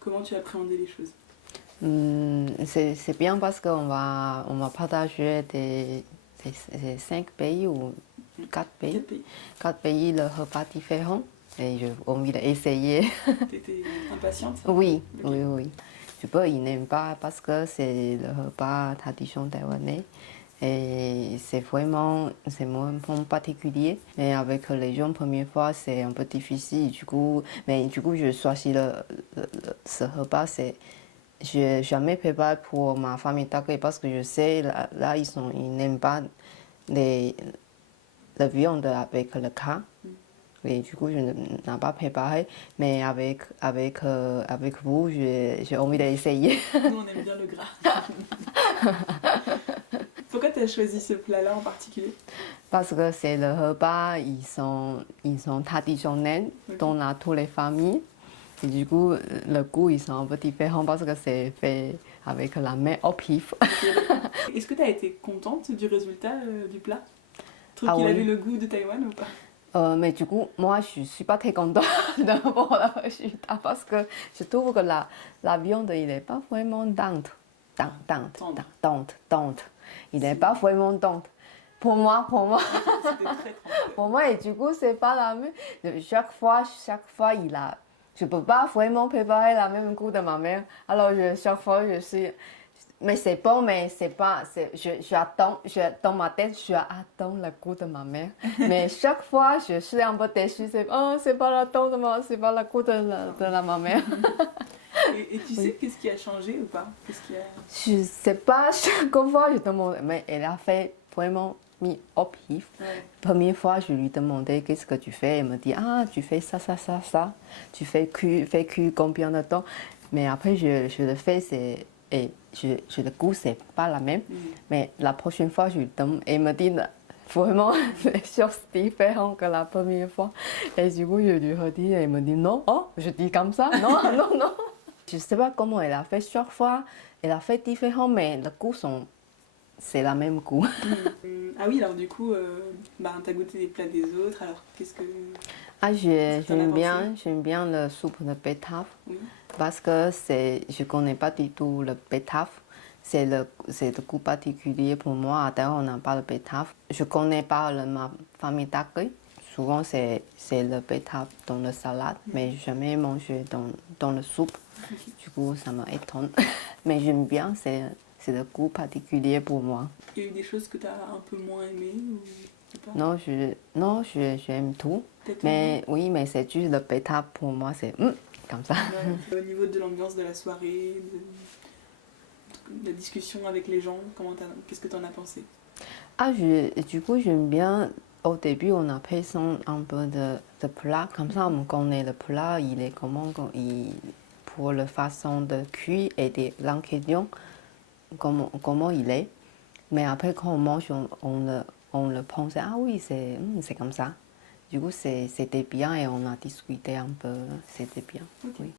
Comment tu appréhendais les choses? C'est bien parce qu'on va partager des 5 pays ou 4 pays. Quel pays? 4 pays, le repas différent. Et j'ai envie d'essayer. T'étais impatiente? Oui, Ok. oui, oui. Je peux, ils n'aiment pas parce que c'est le repas tradition taïwanais. Et c'est vraiment particulier. Et avec les gens, première fois, c'est un peu difficile. Mais du coup, je choisis ce repas. Je n'ai jamais préparé pour ma famille d'accueil parce que je sais, là ils n'aiment pas les, la viande avec le gras. Et du coup, je n'ai pas préparé. Mais avec vous, j'ai envie d'essayer. Nous, on aime bien le gras. Pourquoi tu as choisi ce plat-là en particulier? Parce que c'est le repas, ils sont traditionnels dans toutes les familles. Et du coup, le goût, ils sont un peu différents parce que c'est fait avec la main au pif. Est-ce que tu as été contente du résultat du plat? Tu trouves Ah qu'il oui. avait le goût de Taïwan ou pas? Mais du coup, moi, je suis pas très contente pour le résultat parce que je trouve que la viande, il n'est pas vraiment dente. Il n'est pas vraiment dente. Pour moi. C'était très tendre. Pour moi, et du coup, c'est pas la même. Chaque fois, je peux pas vraiment préparer la même goût de ma mère. Alors, chaque fois, je suis. Mais c'est bon, mais c'est pas. Dans ma tête, j'attends le goût de ma mère. Mais chaque fois, je suis un peu déçue. C'est pas la ton de ma, c'est pas le goût de ma mère. Et tu sais qu'est-ce qui a changé ou pas? Qu'est-ce qui a... Je sais pas, chaque fois, je demande. Mais elle a fait vraiment mis au pif. Ouais. Première fois, je lui demandais qu'est-ce que tu fais. Elle me dit, tu fais ça, ça, ça, ça. Tu fais cuire combien de temps. Mais après, je le fais, le goût, c'est pas la même. Mais la prochaine fois, je lui demande, elle me dit vraiment des choses différentes que la première fois. Et du coup, je lui redis, elle me dit, non, je dis comme ça, non, non, non. Je sais pas comment elle a fait chaque fois. Elle a fait différent, mais le goût, c'est la même goût. Ah oui, alors du coup, t'as goûté les plats des autres, alors qu'est-ce que... J'aime bien le soupe de betterave. Oui. Parce que je connais pas du tout le betterave. C'est le goût particulier pour moi. D'ailleurs, on n'a pas le betterave. Je connais pas ma famille d'accueil. Souvent, c'est le betterave dans la salade, mais jamais mangé dans le soupe. Du coup, ça m'étonne. Mais j'aime bien, c'est le goût particulier pour moi. Il y a eu des choses que tu as un peu moins aimées ou pas? Non, j'aime tout. Mais oui, mais c'est juste le betterave pour moi, c'est comme ça. Ouais. Au niveau de l'ambiance de la soirée, de la discussion avec les gens, qu'est-ce que tu en as pensé? Du coup, j'aime bien. Au début, on a présent un peu de plat. Comme ça, on connaît le plat, il est pour la façon de cuire et de l'ingrédient, comment il est. Mais après, quand on mange, on le pense, oui, c'est comme ça. Du coup, c'était bien et on a discuté un peu, c'était bien. Okay. Oui.